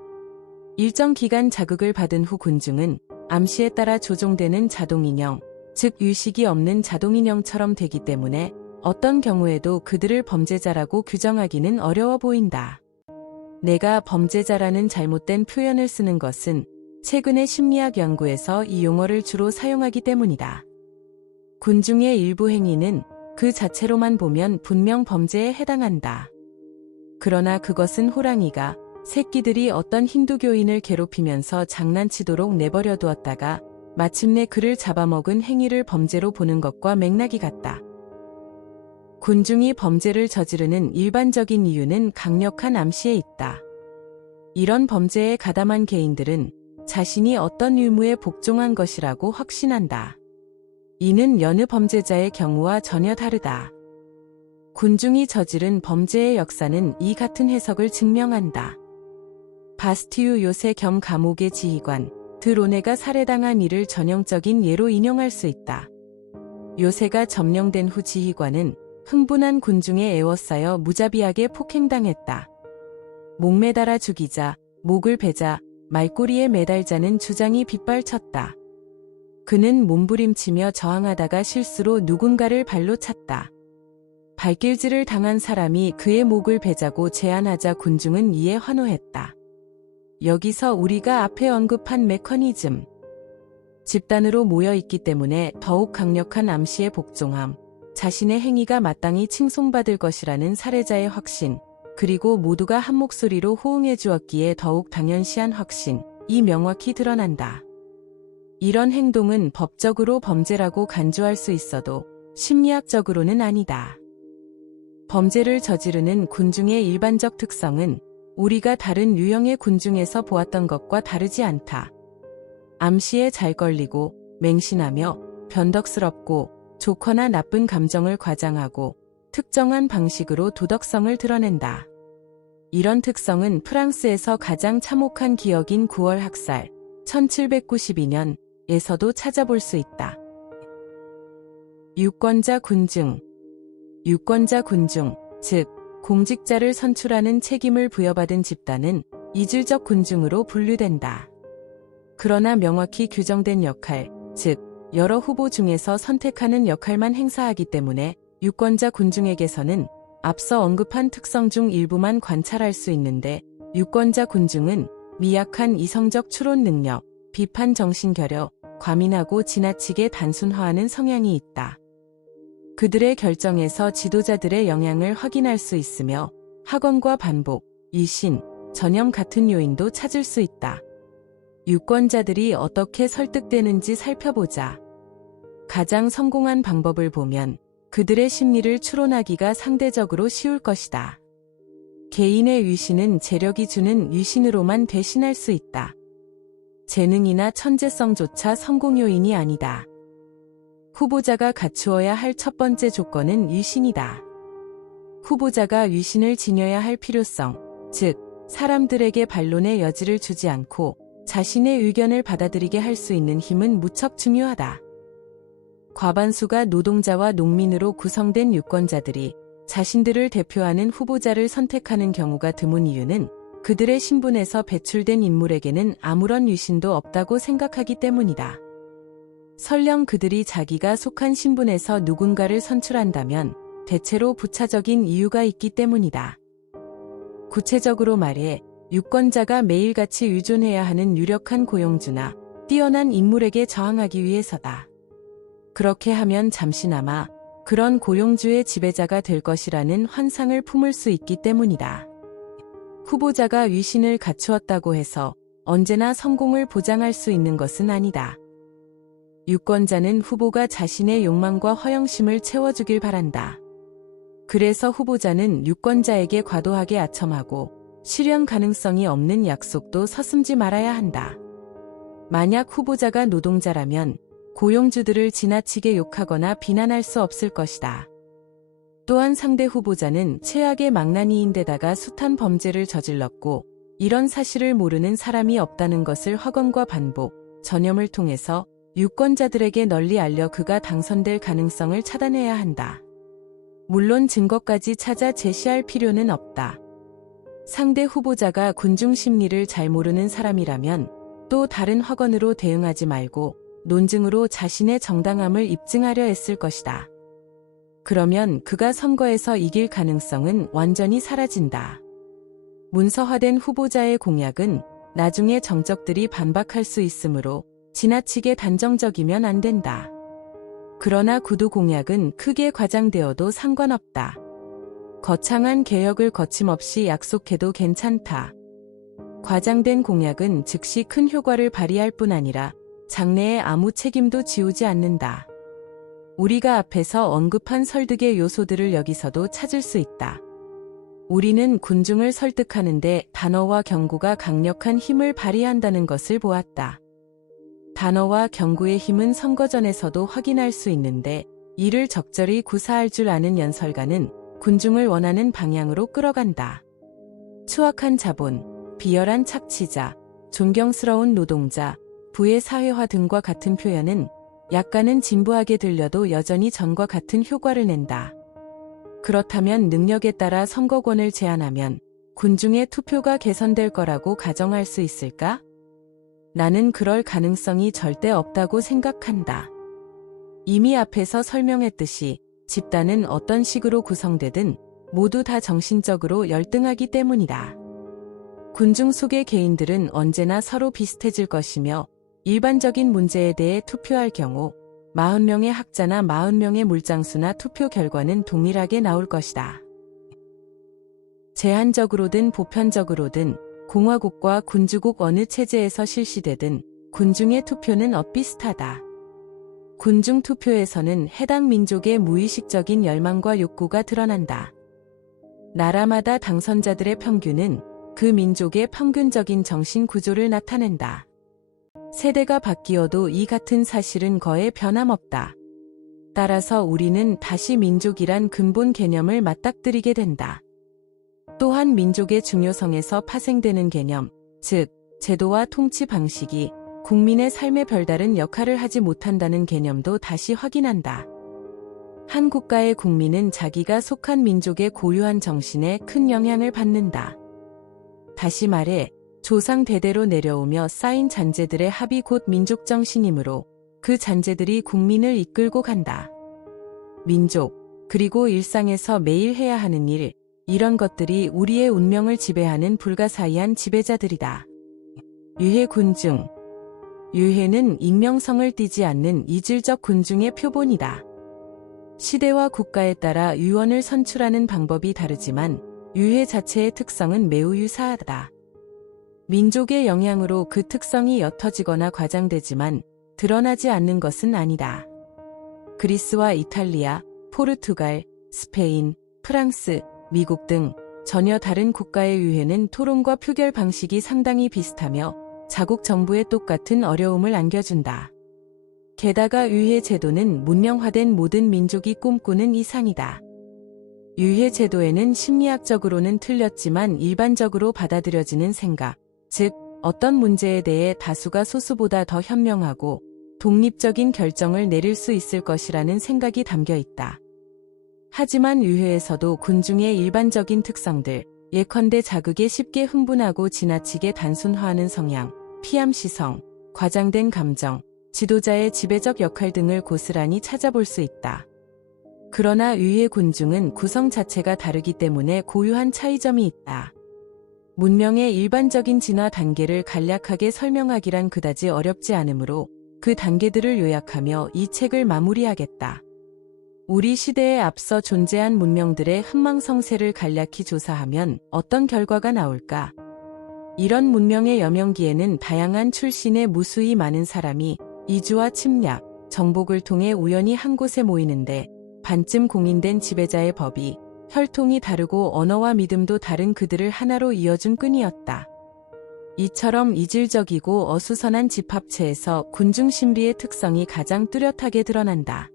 일정 기간 자극을 받은 후 군중은 암시에 따라 조종되는 자동인형, 즉 의식이 없는 자동인형처럼 되기 때문에 어떤 경우에도 그들을 범죄자라고 규정하기는 어려워 보인다. 내가 범죄자라는 잘못된 표현을 쓰는 것은 최근의 심리학 연구에서 이 용어를 주로 사용하기 때문이다. 군중의 일부 행위는 그 자체로만 보면 분명 범죄에 해당한다. 그러나 그것은 호랑이가 새끼들이 어떤 힌두교인을 괴롭히면서 장난치도록 내버려 두었다가 마침내 그를 잡아먹은 행위를 범죄로 보는 것과 맥락이 같다. 군중이 범죄를 저지르는 일반적인 이유는 강력한 암시에 있다. 이런 범죄에 가담한 개인들은 자신이 어떤 의무에 복종한 것이라고 확신한다. 이는 여느 범죄자의 경우와 전혀 다르다. 군중이 저지른 범죄의 역사는 이 같은 해석을 증명한다. 바스티유 요새 겸 감옥의 지휘관 드로네가 살해당한 이를 전형적인 예로 인용할 수 있다. 요새가 점령된 후 지휘관은 흥분한 군중에 에워싸여 무자비하게 폭행당했다. 목매달아 죽이자, 목을 베자, 말꼬리에 매달자는 주장이 빗발쳤다. 그는 몸부림치며 저항하다가 실수로 누군가를 발로 찼다. 발길질을 당한 사람이 그의 목을 베자고 제안하자 군중은 이에 환호했다. 여기서 우리가 앞에 언급한 메커니즘. 집단으로 모여 있기 때문에 더욱 강력한 암시에 복종함, 자신의 행위가 마땅히 칭송받을 것이라는 살해자의 확신, 그리고 모두가 한 목소리로 호응해 주었기에 더욱 당연시한 확신, 이 명확히 드러난다. 이런 행동은 법적으로 범죄라고 간주할 수 있어도 심리학적으로는 아니다. 범죄를 저지르는 군중의 일반적 특성은 우리가 다른 유형의 군중에서 보았던 것과 다르지 않다. 암시에 잘 걸리고 맹신하며 변덕스럽고 좋거나 나쁜 감정을 과장하고 특정한 방식으로 도덕성을 드러낸다. 이런 특성은 프랑스에서 가장 참혹한 기억인 9월 학살 1792년에서도 찾아볼 수 있다. 유권자 군중. 유권자 군중, 즉 공직자를 선출하는 책임을 부여받은 집단은 이질적 군중으로 분류된다. 그러나 명확히 규정된 역할, 즉 여러 후보 중에서 선택하는 역할만 행사하기 때문에 유권자 군중에게서는 앞서 언급한 특성 중 일부만 관찰할 수 있는데, 유권자 군중은 미약한 이성적 추론 능력, 비판 정신 결여, 과민하고 지나치게 단순화하는 성향이 있다. 그들의 결정에서 지도자들의 영향을 확인할 수 있으며 학언과 반복, 일신, 전염 같은 요인도 찾을 수 있다. 유권자들이 어떻게 설득되는지 살펴보자. 가장 성공한 방법을 보면 그들의 심리를 추론하기가 상대적으로 쉬울 것이다. 개인의 위신은 재력이 주는 위신으로만 대신할 수 있다. 재능이나 천재성조차 성공 요인이 아니다. 후보자가 갖추어야 할 첫 번째 조건은 위신이다. 후보자가 위신을 지녀야 할 필요성, 즉 사람들에게 반론의 여지를 주지 않고 자신의 의견을 받아들이게 할 수 있는 힘은 무척 중요하다. 과반수가 노동자와 농민으로 구성된 유권자들이 자신들을 대표하는 후보자를 선택하는 경우가 드문 이유는 그들의 신분에서 배출된 인물에게는 아무런 위신도 없다고 생각하기 때문이다. 설령 그들이 자기가 속한 신분에서 누군가를 선출한다면 대체로 부차적인 이유가 있기 때문이다. 구체적으로 말해 유권자가 매일같이 의존해야 하는 유력한 고용주나 뛰어난 인물에게 저항하기 위해서다. 그렇게 하면 잠시나마 그런 고용주의 지배자가 될 것이라는 환상을 품을 수 있기 때문이다. 후보자가 위신을 갖추었다고 해서 언제나 성공을 보장할 수 있는 것은 아니다. 유권자는 후보가 자신의 욕망과 허영심을 채워주길 바란다. 그래서 후보자는 유권자에게 과도하게 아첨하고 실현 가능성이 없는 약속도 서슴지 말아야 한다. 만약 후보자가 노동자라면 고용주들을 지나치게 욕하거나 비난할 수 없을 것이다. 또한 상대 후보자는 최악의 망나니인데다가 숱한 범죄를 저질렀고 이런 사실을 모르는 사람이 없다는 것을 확언과 반복, 전염을 통해서 유권자들에게 널리 알려 그가 당선될 가능성을 차단해야 한다. 물론 증거까지 찾아 제시할 필요는 없다. 상대 후보자가 군중 심리를 잘 모르는 사람이라면 또 다른 확언으로 대응하지 말고 논증으로 자신의 정당함을 입증하려 애쓸 것이다. 그러면 그가 선거에서 이길 가능성은 완전히 사라진다. 문서화된 후보자의 공약은 나중에 정적들이 반박할 수 있으므로 지나치게 단정적이면 안 된다. 그러나 구두 공약은 크게 과장되어도 상관없다. 거창한 개혁을 거침없이 약속해도 괜찮다. 과장된 공약은 즉시 큰 효과를 발휘할 뿐 아니라 장래에 아무 책임도 지우지 않는다. 우리가 앞에서 언급한 설득의 요소들을 여기서도 찾을 수 있다. 우리는 군중을 설득하는데 단어와 경구가 강력한 힘을 발휘한다는 것을 보았다. 단어와 경구의 힘은 선거전에서도 확인할 수 있는데 이를 적절히 구사할 줄 아는 연설가는 군중을 원하는 방향으로 끌어간다. 추악한 자본, 비열한 착취자, 존경스러운 노동자, 부의 사회화 등과 같은 표현은 약간은 진부하게 들려도 여전히 전과 같은 효과를 낸다. 그렇다면 능력에 따라 선거권을 제한하면 군중의 투표가 개선될 거라고 가정할 수 있을까? 나는 그럴 가능성이 절대 없다고 생각한다. 이미 앞에서 설명했듯이 집단은 어떤 식으로 구성되든 모두 다 정신적으로 열등하기 때문이다. 군중 속의 개인들은 언제나 서로 비슷해질 것이며 일반적인 문제에 대해 투표할 경우 40명의 학자나 40명의 물장수나 투표 결과는 동일하게 나올 것이다. 제한적으로든 보편적으로든 공화국과 군주국 어느 체제에서 실시되든 군중의 투표는 엇비슷하다. 군중 투표에서는 해당 민족의 무의식적인 열망과 욕구가 드러난다. 나라마다 당선자들의 평균은 그 민족의 평균적인 정신 구조를 나타낸다. 세대가 바뀌어도 이 같은 사실은 거의 변함없다. 따라서 우리는 다시 민족이란 근본 개념을 맞닥뜨리게 된다. 또한 민족의 중요성에서 파생되는 개념, 즉 제도와 통치 방식이 국민의 삶에 별다른 역할을 하지 못한다는 개념도 다시 확인한다. 한 국가의 국민은 자기가 속한 민족의 고유한 정신에 큰 영향을 받는다. 다시 말해 조상 대대로 내려오며 쌓인 잔재들의 합이 곧 민족정신이므로 그 잔재들이 국민을 이끌고 간다. 민족, 그리고 일상에서 매일 해야 하는 일, 이런 것들이 우리의 운명을 지배하는 불가사의한 지배자들이다. 유해 군중. 유해는 익명성을 띠지 않는 이질적 군중의 표본이다. 시대와 국가에 따라 유언을 선출하는 방법이 다르지만 유해 자체의 특성은 매우 유사하다. 민족의 영향으로 그 특성이 옅어지거나 과장되지만 드러나지 않는 것은 아니다. 그리스와 이탈리아, 포르투갈, 스페인, 프랑스, 미국 등 전혀 다른 국가의 유해는 토론과 표결 방식이 상당히 비슷하며 자국 정부에 똑같은 어려움을 안겨준다. 게다가 유해 제도는 문명화된 모든 민족이 꿈꾸는 이상이다. 유해 제도에는 심리학적으로는 틀렸지만 일반적으로 받아들여지는 생각, 즉 어떤 문제에 대해 다수가 소수보다 더 현명하고 독립적인 결정을 내릴 수 있을 것이라는 생각이 담겨 있다. 하지만 유해에서도 군중의 일반적인 특성들, 예컨대 자극에 쉽게 흥분하고 지나치게 단순화하는 성향, 피암시성, 과장된 감정, 지도자의 지배적 역할 등을 고스란히 찾아볼 수 있다. 그러나 유해 군중은 구성 자체가 다르기 때문에 고유한 차이점이 있다. 문명의 일반적인 진화 단계를 간략하게 설명하기란 그다지 어렵지 않으므로 그 단계들을 요약하며 이 책을 마무리하겠다. 우리 시대에 앞서 존재한 문명들의 흥망성쇠를 간략히 조사하면 어떤 결과가 나올까? 이런 문명의 여명기에는 다양한 출신의 무수히 많은 사람이 이주와 침략, 정복을 통해 우연히 한 곳에 모이는데 반쯤 공인된 지배자의 법이 혈통이 다르고 언어와 믿음도 다른 그들을 하나로 이어준 끈이었다. 이처럼 이질적이고 어수선한 집합체에서 군중 심리의 특성이 가장 뚜렷하게 드러난다.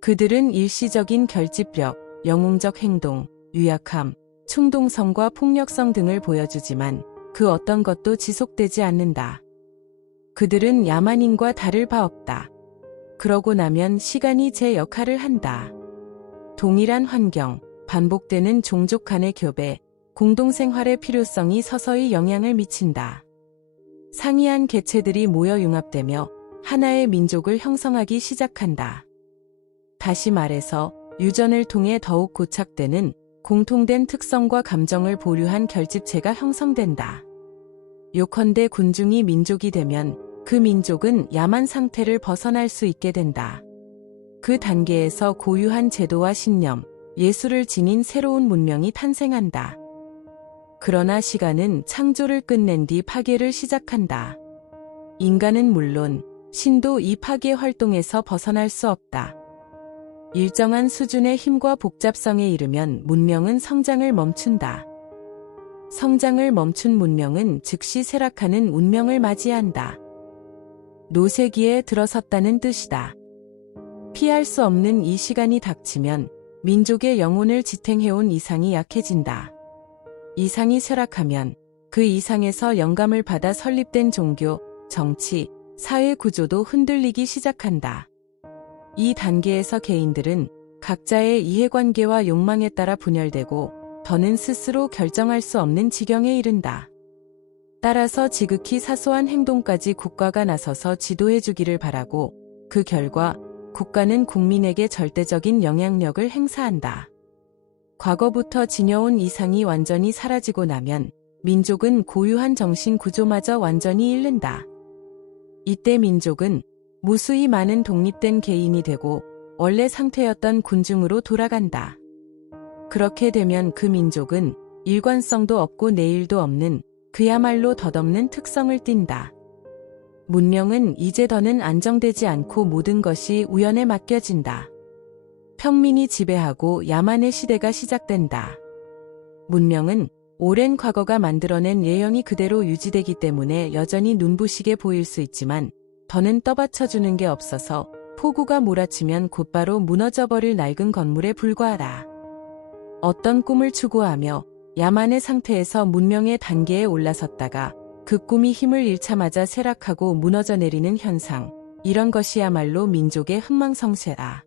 그들은 일시적인 결집력, 영웅적 행동, 유약함, 충동성과 폭력성 등을 보여주지만 그 어떤 것도 지속되지 않는다. 그들은 야만인과 다를 바 없다. 그러고 나면 시간이 제 역할을 한다. 동일한 환경, 반복되는 종족 간의 교배, 공동생활의 필요성이 서서히 영향을 미친다. 상이한 개체들이 모여 융합되며 하나의 민족을 형성하기 시작한다. 다시 말해서 유전을 통해 더욱 고착되는 공통된 특성과 감정을 보류한 결집체가 형성된다. 요컨대 군중이 민족이 되면 그 민족은 야만 상태를 벗어날 수 있게 된다. 그 단계에서 고유한 제도와 신념, 예술을 지닌 새로운 문명이 탄생한다. 그러나 시간은 창조를 끝낸 뒤 파괴를 시작한다. 인간은 물론 신도 이 파괴 활동에서 벗어날 수 없다. 일정한 수준의 힘과 복잡성에 이르면 문명은 성장을 멈춘다. 성장을 멈춘 문명은 즉시 쇠락하는 운명을 맞이한다. 노쇠기에 들어섰다는 뜻이다. 피할 수 없는 이 시간이 닥치면 민족의 영혼을 지탱해온 이상이 약해진다. 이상이 쇠락하면 그 이상에서 영감을 받아 설립된 종교, 정치, 사회 구조도 흔들리기 시작한다. 이 단계에서 개인들은 각자의 이해관계와 욕망에 따라 분열되고 더는 스스로 결정할 수 없는 지경에 이른다. 따라서 지극히 사소한 행동까지 국가가 나서서 지도해주기를 바라고 그 결과 국가는 국민에게 절대적인 영향력을 행사한다. 과거부터 지녀온 이상이 완전히 사라지고 나면 민족은 고유한 정신 구조마저 완전히 잃는다. 이때 민족은 무수히 많은 독립된 개인이 되고 원래 상태였던 군중으로 돌아간다. 그렇게 되면 그 민족은 일관성도 없고 내일도 없는 그야말로 덧없는 특성을 띈다. 문명은 이제 더는 안정되지 않고 모든 것이 우연에 맡겨진다. 평민이 지배하고 야만의 시대가 시작된다. 문명은 오랜 과거가 만들어낸 예형이 그대로 유지되기 때문에 여전히 눈부시게 보일 수 있지만 더는 떠받쳐주는 게 없어서 폭우가 몰아치면 곧바로 무너져버릴 낡은 건물에 불과하다. 어떤 꿈을 추구하며 야만의 상태에서 문명의 단계에 올라섰다가 그 꿈이 힘을 잃자마자 쇠락하고 무너져 내리는 현상, 이런 것이야말로 민족의 흥망성쇠다.